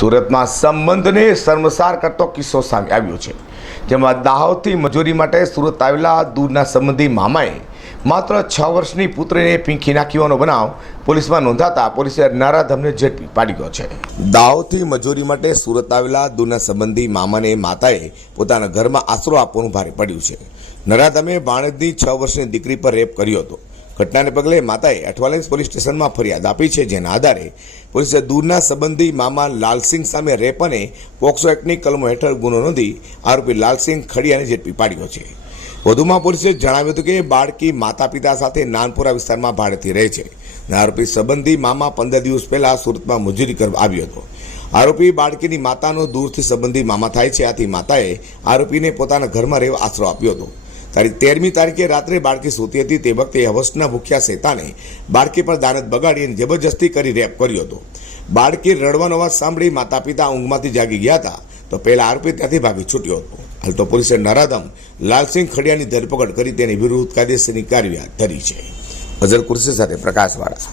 સુરતમાં સંબંધને શર્મસાર કરતો કિસ્સો સામે આવ્યો છે. જેમાં દાહોદથી મજૂરી માટે સુરત આવેલા દૂરના સંબંધી મામાએ માત્ર છ વર્ષની પુત્રીને પીંખી નાખીવાનો બનાવ પોલીસમાં નોંધાતા પોલીસે નારાધમને ઝડપી પાડી ગયો છે. દાહોદથી મજૂરી માટે સુરત આવેલા દૂરના સંબંધી મામાને માતાએ પોતાના ઘરમાં આશરો આપવાનું ભારે પડ્યું છે. નરાધમે બાણજની છ વર્ષની દીકરી પર રેપ કર્યો હતો. ઘટનાને પગલે માતાએ અઠવાલેન્સ પોલીસ સ્ટેશનમાં ફરિયાદ આપી છે, જેના આધારે પોલીસે દૂરના સંબંધી મામા લાલસિંહ સામે રેપ અને પોક્સો એક્ટની કલમો હેઠળ ગુનો નોંધી આરોપી લાલસિંહ ખડિયાને ઝડપી પાડ્યો છે. વધુમાં પોલીસે જણાવ્યું હતું કે બાળકી માતા પિતા સાથે નાનપુરા વિસ્તારમાં ભાડેથી રહે છે આરોપી સંબંધી મામા પંદર દિવસ પહેલા સુરતમાં મજૂરી કરવા આવ્યો હતો. આરોપી બાળકીની માતાનો દૂરથી સંબંધી મામા થાય છે, આથી માતાએ આરોપીને પોતાના ઘરમાં રહેવા આશરો આપ્યો હતો. તારીખ તેરમી તારીખે રાત્રે બાળકી સૂતી હતી તે વખતે હવસના ભૂખ્યા શેતાને બાળકી પર દાનત બગાડી અને જબરજસ્તી કરી રેપ કર્યો હતો. બાળકી રડવાનો અવાજ સાંભળી માતા પિતા ઊંઘમાંથી જાગી ગયા હતા તો પહેલા આરોપી ત્યાંથી ભાગી છૂટ્યો હતો. હાલ તો પોલીસે નરાધમ લાલસિંહ ખડિયાની ધરપકડ કરી તેની વિરુદ્ધ કાયદેસરની કાર્યવાહી ધરી છે. અઝર કુર્સી સાથે પ્રકાશવાળા.